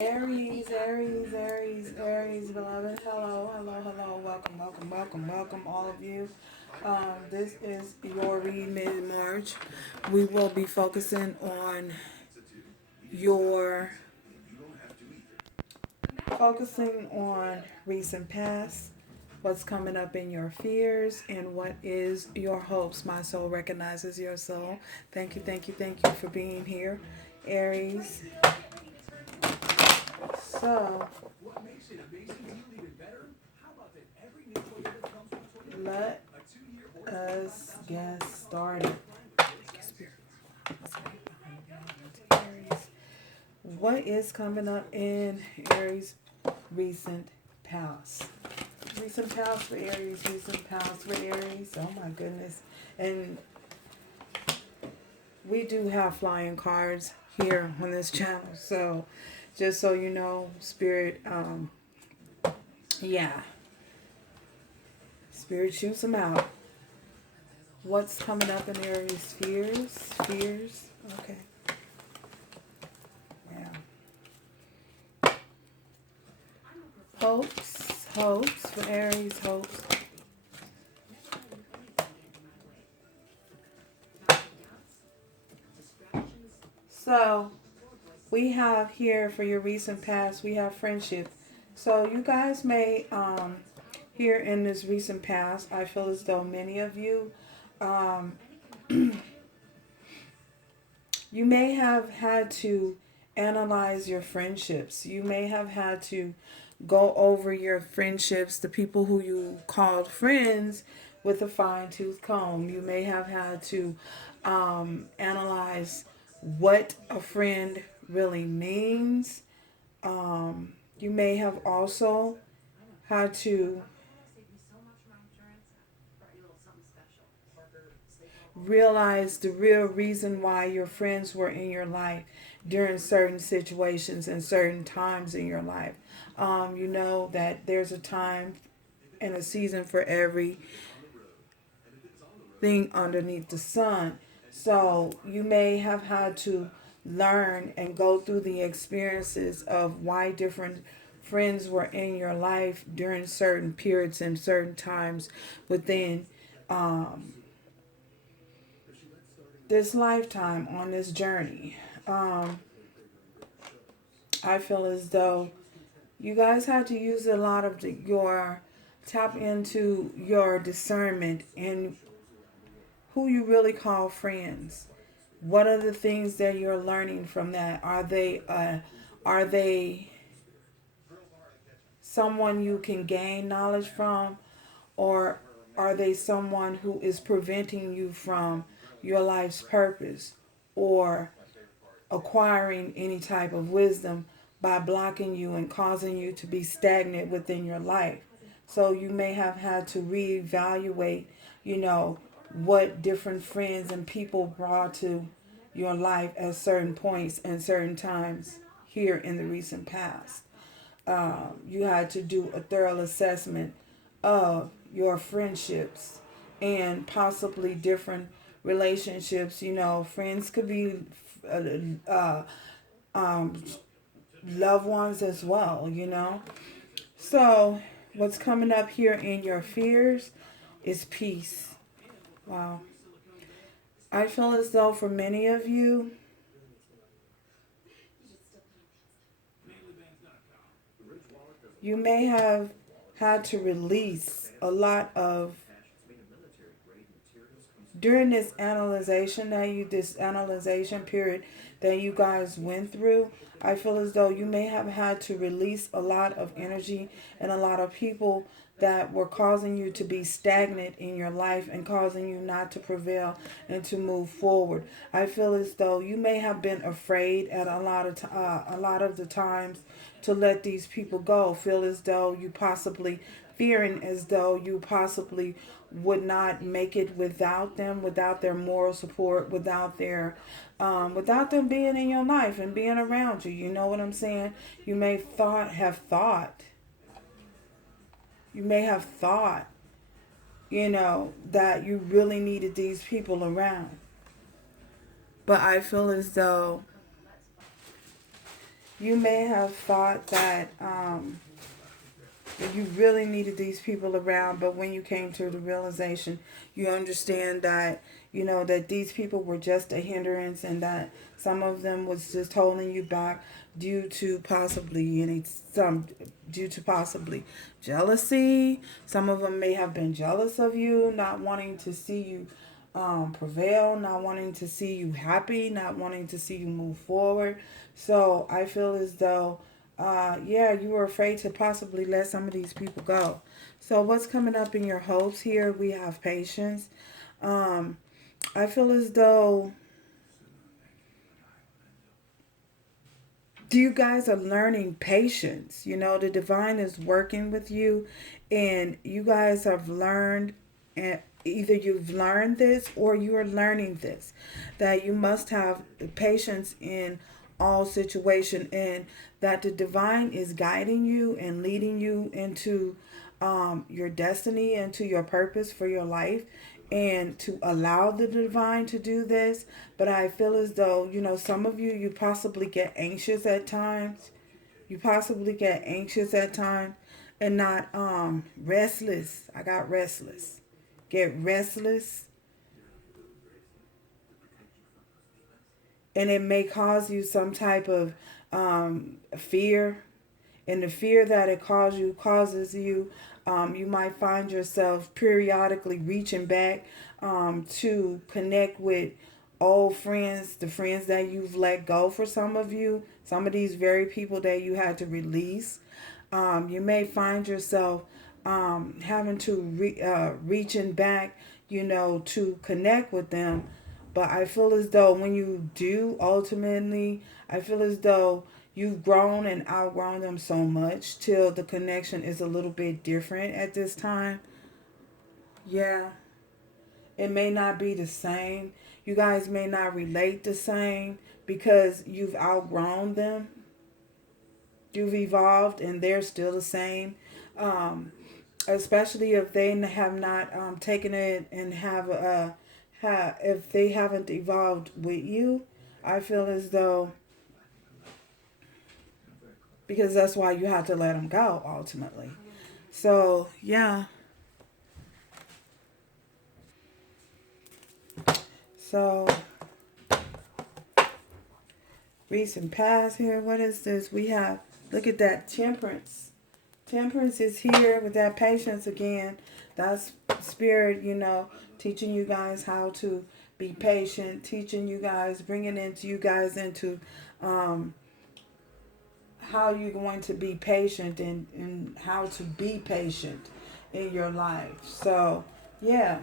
Aries, beloved. Hello. Welcome, all of you. This is your read mid-March. We will be your focusing on recent past, what's coming up in your fears, and what is your hopes. My soul recognizes your soul. Thank you for being here, Aries. So let us get started. Aries. What is coming up in Aries' recent past? Recent past for Aries, recent past for Aries. Oh my goodness. And we do have flying cards here on this channel. So just so you know, Spirit, yeah. Spirit shoots them out. What's coming up in Aries? Fears. Okay. Yeah. Hopes for Aries, hopes. So we have here for your recent past, we have friendship. So you guys may here in this recent past, I feel as though many of you um, you may have had to analyze your friendships. You may have had to go over your friendships, the people who you called friends, with a fine tooth comb. You may have had to analyze what a friend really means. You may have also had to realize the real reason why your friends were in your life during certain situations and certain times in your life. You know that there's a time and a season for everything underneath the sun. So you may have had to learn and go through the experiences of why different friends were in your life during certain periods and certain times within um, this lifetime on this journey. Um, I feel as though you guys have to use a lot of your tap into your discernment and who you really call friends. What are the things that you're learning from that? Are they someone you can gain knowledge from, or are they someone who is preventing you from your life's purpose or acquiring any type of wisdom by blocking you and causing you to be stagnant within your life? So you may have had to reevaluate, you know, what different friends and people brought to your life at certain points and certain times here in the recent past. You had to do a thorough assessment of your friendships and possibly different relationships. You know, friends could be uh, uh, um, loved ones as well, you know. So, what's coming up here in your fears is peace. Wow. I feel as though for many of you, you may have had to release a lot of during this analyzation period that you guys went through. I feel as though you may have had to release a lot of energy and a lot of people that were causing you to be stagnant in your life and causing you not to prevail and to move forward. I feel as though you may have been afraid at a lot of the times to let these people go. Feel as though you possibly fearing as though you possibly would not make it without them, without their moral support, without them being in your life and being around you. You know what I'm saying? You may you may have thought, you know, that you really needed these people around. But I feel as though You may have thought that you really needed these people around, but when you came to the realization, you understand that, that these people were just a hindrance, and that some of them was just holding you back due to possibly jealousy. Some of them may have been jealous of you, not wanting to see you prevail, not wanting to see you happy, not wanting to see you move forward. So I feel as though yeah, you were afraid to possibly let some of these people go. So what's coming up in your hopes here? We have patience. Um, I feel as though you guys are learning patience. The divine is working with you, and you guys have learned, and either you've learned this or you are learning this, that you must have patience in all situation, and that the divine is guiding you and leading you into your destiny, into your purpose for your life, and to allow the divine to do this. But I feel as though, some of you, you possibly get anxious at times. You possibly get anxious at times, and not restless. I got restless. Get restless, and it may cause you some type of fear, and the fear that it causes you, you might find yourself periodically reaching back to connect with old friends, the friends that you've let go. For some of you, some of these very people that you had to release, you may find yourself having to reaching back, to connect with them. But I feel as though when you do, ultimately, I feel as though you've grown and outgrown them so much till the connection is a little bit different at this time. Yeah, it may not be the same. You guys may not relate the same because you've outgrown them. You've evolved and they're still the same. Um, Especially if they have not taken it and if they haven't evolved with you. I feel as though, because that's why you have to let them go ultimately. So yeah. So recent past here. What is this? We have, look at that, temperance. Temperance is here with that patience again. That's spirit, teaching you guys how to be patient, teaching you guys, bringing you guys into how you're going to be patient, and how to be patient in your life. So yeah.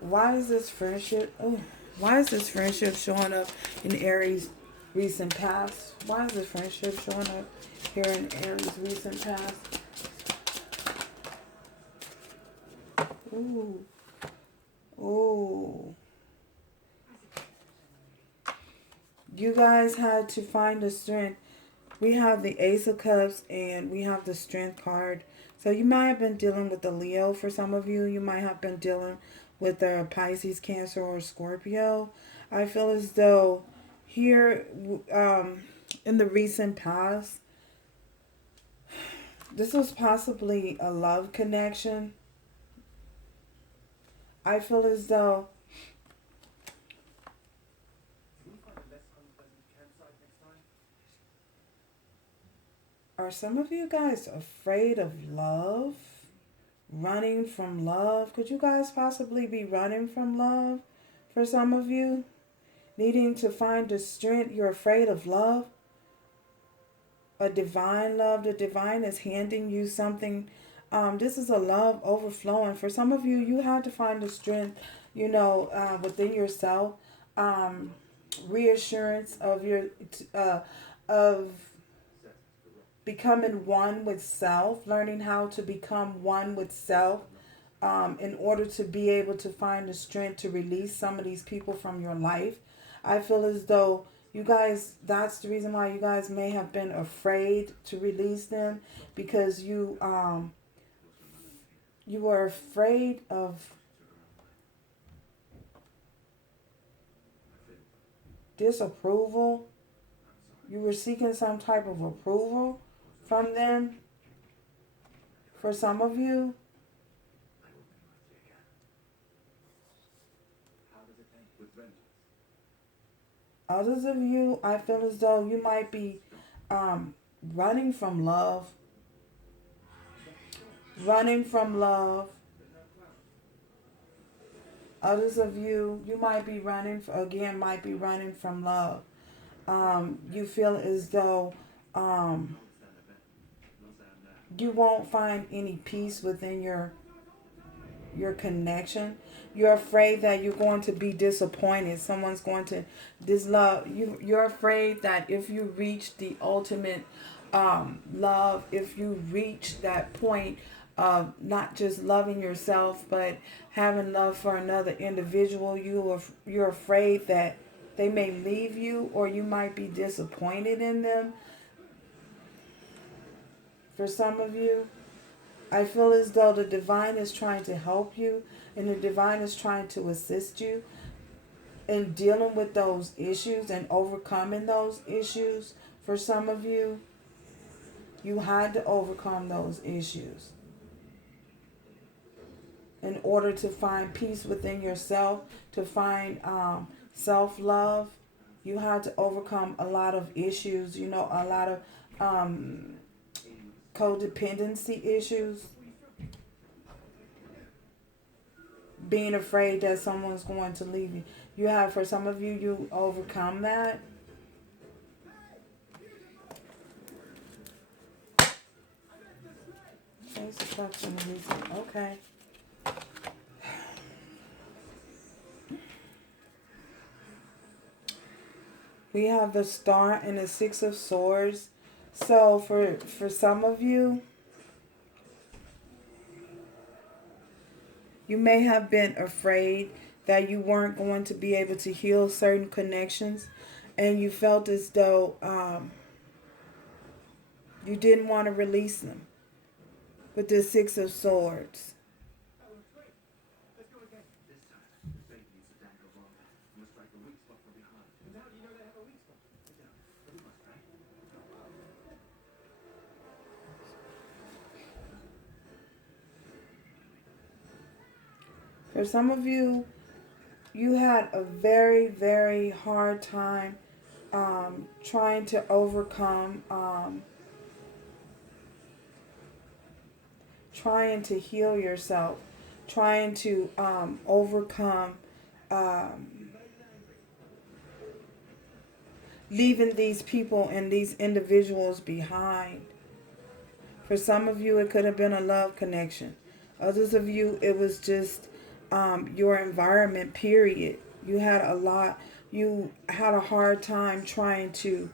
Why is this friendship? Oh, why is this friendship showing up in Aries recent past? Why is this friendship showing up here in Aries recent past? Ooh, ooh. You guys had to find the strength. We have the Ace of Cups and we have the Strength card. So you might have been dealing with the Leo for some of you. You might have been dealing with the Pisces, Cancer, or Scorpio. I feel as though here in the recent past, this was possibly a love connection. I feel as though, are some of you guys afraid of love? Running from love? Could you guys possibly be running from love for some of you? Needing to find the strength. You're afraid of love. A divine love. The divine is handing you something. This is a love overflowing. For some of you, you have to find the strength, within yourself. Reassurance of of becoming one with self, learning how to become one with self, in order to be able to find the strength to release some of these people from your life. I feel as though you guys, that's the reason why you guys may have been afraid to release them, because you were afraid of disapproval. You were seeking some type of approval from them. For some of you, others of you, I feel as though you might be running from love. Running from love. Others of you, you might be running, again, might be running from love. You feel as though you won't find any peace within your connection. You're afraid that you're going to be disappointed. Someone's going to dislove you. You're afraid that if you reach the ultimate love, if you reach that point of not just loving yourself, but having love for another individual, you're afraid that they may leave you, or you might be disappointed in them. For some of you, I feel as though the divine is trying to help you, and the divine is trying to assist you in dealing with those issues and overcoming those issues. For some of you, you had to overcome those issues in order to find peace within yourself, to find self-love. You had to overcome a lot of issues, a lot of codependency issues. Being afraid that someone's going to leave you. For some of you, you overcome that. Okay. We have the Star and the Six of Swords. So for some of you, you may have been afraid that you weren't going to be able to heal certain connections, and you felt as though you didn't want to release them with the Six of Swords. For some of you, you had a very, very hard time trying to overcome, trying to heal yourself, trying to overcome leaving these people and these individuals behind. For some of you, it could have been a love connection. Others of you, it was just your environment, period. You had a hard time trying to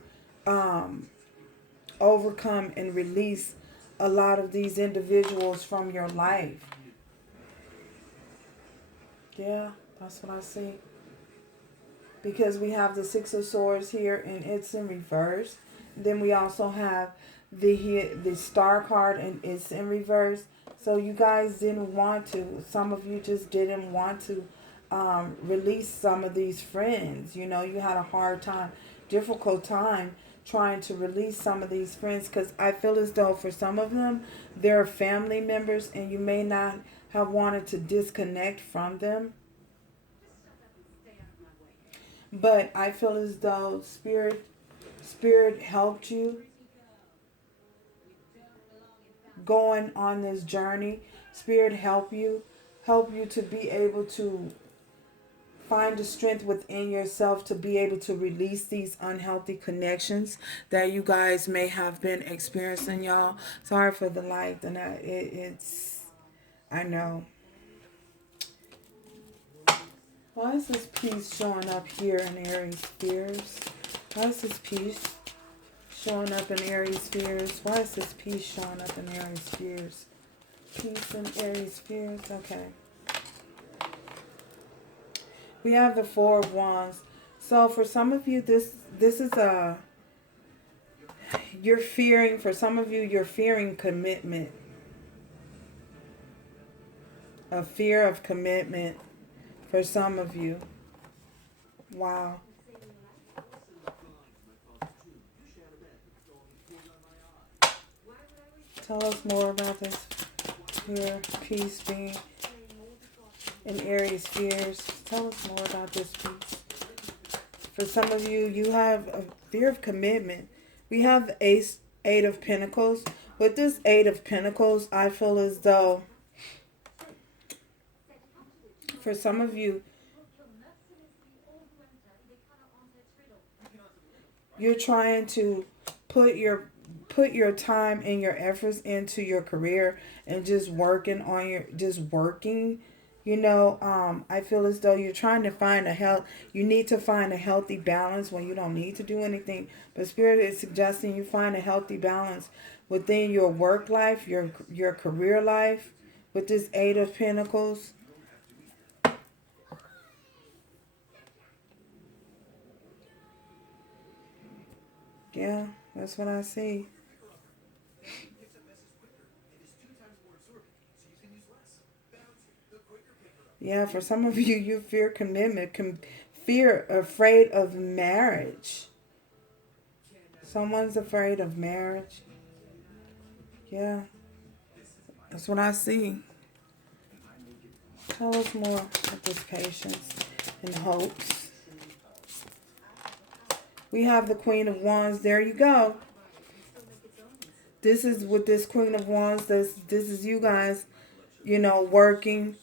overcome and release a lot of these individuals from your life. Yeah, that's what I see. Because we have the Six of Swords here, and it's in reverse. Then we also have the Star card, and it's in reverse. So you guys didn't want to. Some of you just didn't want to release some of these friends. You had a hard time, difficult time trying to release some of these friends, because I feel as though for some of them, they're family members, and you may not have wanted to disconnect from them. But I feel as though Spirit helped you going on this journey. Spirit help you to be able to find the strength within yourself to be able to release these unhealthy connections that you guys may have been experiencing, y'all. Sorry for the light, and I know. Why is this piece showing up here in Aries Spheres? Why is this piece showing up in Aries Spheres? Why is this piece showing up in Aries Spheres? Piece in Aries Spheres. Okay. We have the Four of Wands. So for some of you, this is you're fearing. For some of you, you're fearing commitment. A fear of commitment. For some of you. Wow. Tell us more about this here. Peace being in Aries fears. Tell us more about this peace. For some of you, you have a fear of commitment. We have the Eight of Pentacles. With this Eight of Pentacles, I feel as though for some of you, you're trying to put your time and your efforts into your career and just working on working. I feel as though you're trying to find you need to find a healthy balance when you don't need to do anything. But Spirit is suggesting you find a healthy balance within your work life, your career life, with this Eight of Pentacles. Yeah, that's what I see. Yeah, for some of you, you fear commitment, afraid of marriage. Someone's afraid of marriage. Yeah, that's what I see. Tell us more of this patience and hopes. We have the Queen of Wands. There you go. This is with this Queen of Wands. This is you guys, working,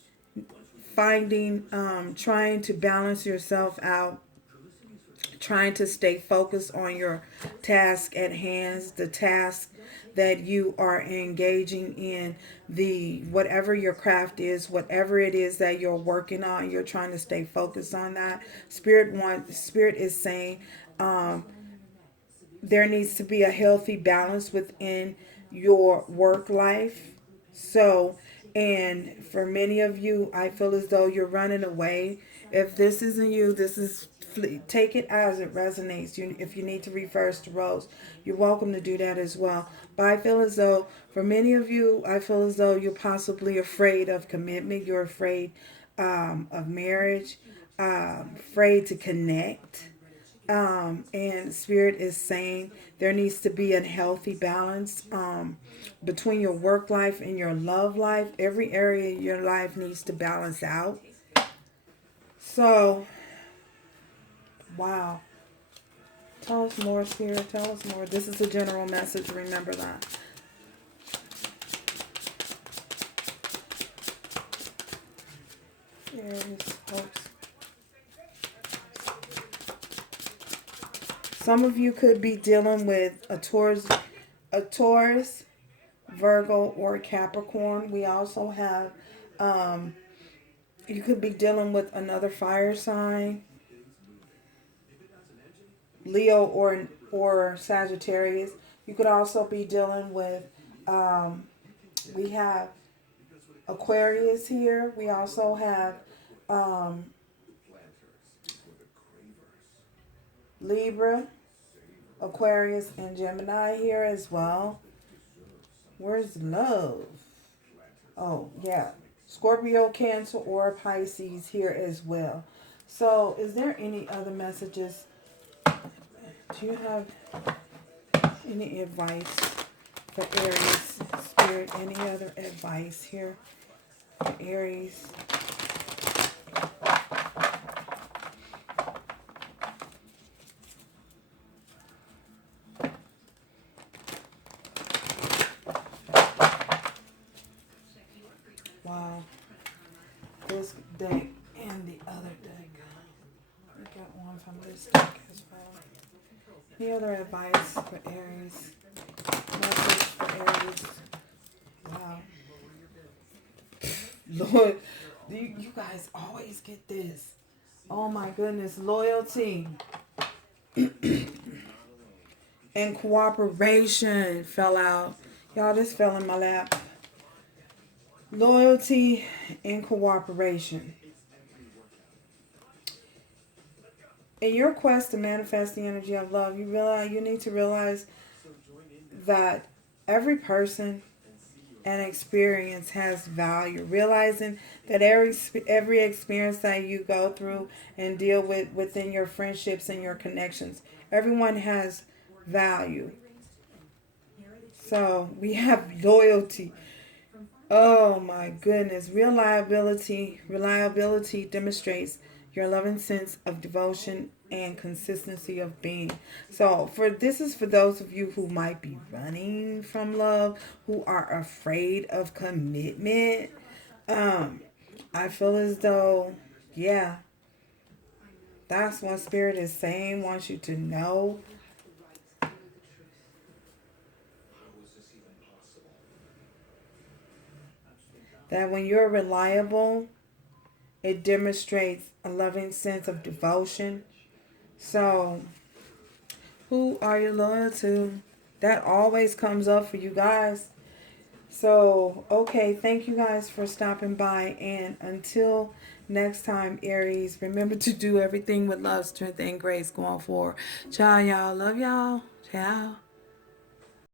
finding, trying to balance yourself out, trying to stay focused on your task at hand, the task that you are engaging in, whatever your craft is, whatever it is that you're working on, you're trying to stay focused on that. Spirit is saying there needs to be a healthy balance within your work life. So, and for many of you, I feel as though you're running away. If this isn't you, take it as it resonates. If you need to reverse the roles, you're welcome to do that as well. But I feel as though for many of you, I feel as though you're possibly afraid of commitment. You're afraid of marriage, afraid to connect. And Spirit is saying there needs to be a healthy balance between your work life and your love life. Every area of your life needs to balance out. So, wow. Tell us more, Spirit. Tell us more. This is a general message. Remember that. Aries, hopes. Some of you could be dealing with a Taurus, Virgo, or Capricorn. We also have, you could be dealing with another fire sign, Leo or Sagittarius. You could also be dealing with, we have Aquarius here. We also have Libra, Aquarius, and Gemini here as well. Where's love? Oh, yeah. Scorpio, Cancer, or Pisces here as well. So, is there any other messages? Do you have any advice for Aries? Spirit, any other advice here for Aries? Wow. This deck and the other deck. We got one from this deck as well. Any other advice for Aries? Message for Aries. Wow. Lord, you guys always get this. Oh my goodness. Loyalty and cooperation fell out. Y'all, this fell in my lap. Loyalty and cooperation. In your quest to manifest the energy of love, you need to realize that every person and experience has value. Realizing that every experience that you go through and deal with within your friendships and your connections, everyone has value. So we have loyalty. Oh my goodness. Reliability demonstrates your loving sense of devotion and consistency of being. So this is for those of you who might be running from love, who are afraid of commitment. Um, I feel as though, yeah, that's what Spirit is saying. Wants you to know that when you're reliable, it demonstrates a loving sense of devotion. So, who are you loyal to? That always comes up for you guys. So, okay, thank you guys for stopping by. And until next time, Aries, remember to do everything with love, strength, and grace going forward. Ciao, y'all. Love y'all. Ciao.